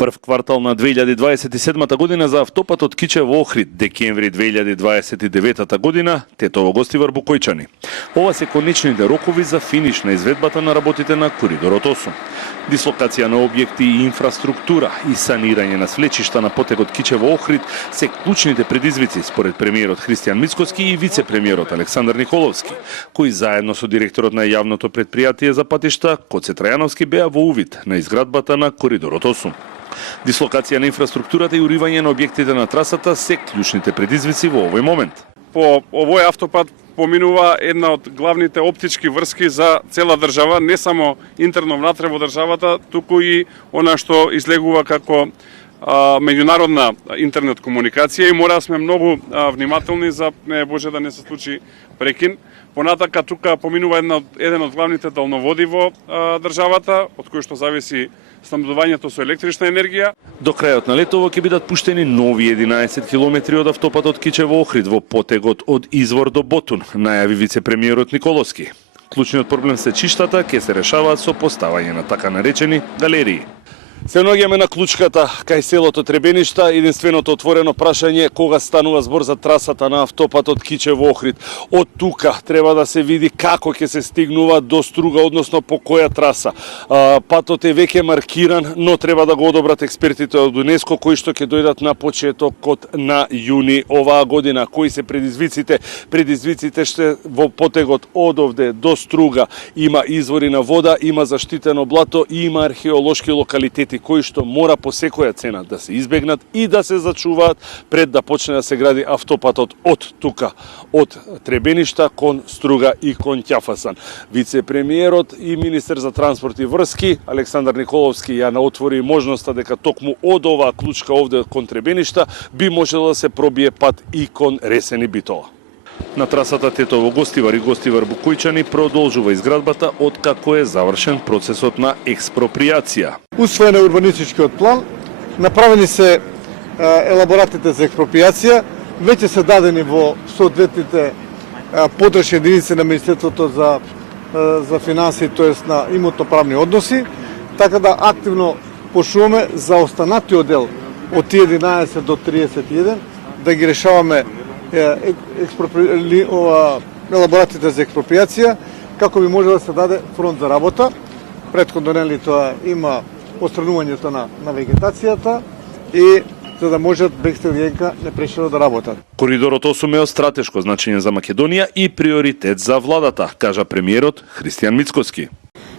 Прв квартал на 2027 година за автопатот Кичево-Охрид, декември 2029 година Тетово-Гостивар – Букојчани. Ова се конечните рокови за финиш на изведбата на работите на Коридорот 8. Дислокација на објекти и инфраструктура и санирање на свлечишта на потегот Кичево-Охрид се клучните предизвици според премиерот Христијан Мицкоски и вице-премиерот Александар Николовски, кои заедно со директорот на јавното претпријатие за патишта Коце Трајановски беа во увид на изградбата на Коридорот 8. Дислокација на инфраструктурата и уривање на објектите на трасата се клучните предизвици во овој момент. По овој автопат поминува една од главните оптички врски за цела држава, не само интерно внатре во државата, туку и она што излегува како меѓународна интернет комуникација и мора да сме многу внимателни за не Боже да не се случи прекин. Понатака тука поминува еден од главните далноводи во државата, од кој што зависи снабдувањето со електрична енергија. До крајот на летово ќе бидат пуштени нови 11 километри од автопатот Кичево-Охрид во потегот од Извор до Ботун, најави вице-премиерот Николовски. Клучниот проблем се чиштата ќе се решаваат со поставање на така наречени галерии. Се наоѓаме на клучката кај селото Требеништа, единственото отворено прашање кога станува збор за трасата на автопатот Кичево-Охрид. Од тука треба да се види како ќе се стигнува до Струга, односно по која траса. Патот е веќе маркиран, но треба да го одобрат експертите од ЮНЕСКО кои што ќе дојдат на почетокот на јуни оваа година. Кои се предизвиците? Предизвиците што во потегот од овде до Струга има извори на вода, има заштитено блато и има археолошки локалитети кои што мора по секоја цена да се избегнат и да се зачуваат пред да почне да се гради автопатот од тука, од Требеништа кон Струга и кон Ќафасан. Вице-премиерот и министер за транспорт и врски Александар Николовски ја отвори можноста дека токму од оваа клучка овде кон Требеништа би можело да се пробие пат и кон Ресен и Битола. На трасата Тетово-Гостивар и Гостивар-Букојчани продолжува изградбата откако е завршен процесот на експроприација. Усвоен е урбанистичкиот план, направени се елаборатите за експроприација, веќе се дадени во соодветните подрачни единици на Министерството за финансии, тоест на имотно-правни односи, така да активно почнуваме за останатиот дел од 11 до 31 да ги решаваме елаборатите за експроприација, како би може да се даде фронт за работа. Претходно тоа има отстранувањето на вегетацијата и за да можат Бекстел и Енка непречено да работат. Коридорот 8 е од стратешко значење за Македонија и приоритет за владата, кажа премиерот Христијан Мицкоски.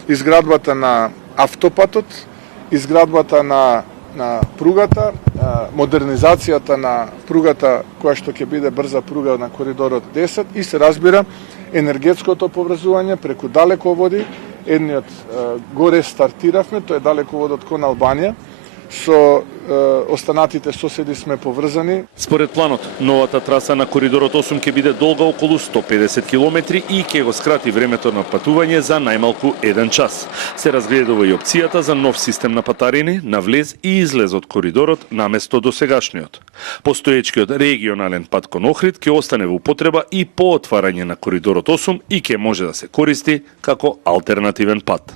Изградбата на автопатот, изградбата на пругата, модернизацијата на пругата која што ќе биде брза пруга на коридорот 10 и се разбира енергетското поврзување преку далеководи. Едниот горе стартиравме, тоа е далеководот кон Албанија. Со останатите соседи сме поврзани. Според планот, новата траса на Коридорот 8 ќе биде долга околу 150 километри и ќе го скрати времето на патување за најмалку 1 час. Се разгледува и опцијата за нов систем на патарини, на влез и излез од коридорот наместо досегашниот. Постоечкиот регионален пат кон Охрид ќе остане во употреба и по отварање на Коридорот 8 и ќе може да се користи како алтернативен пат.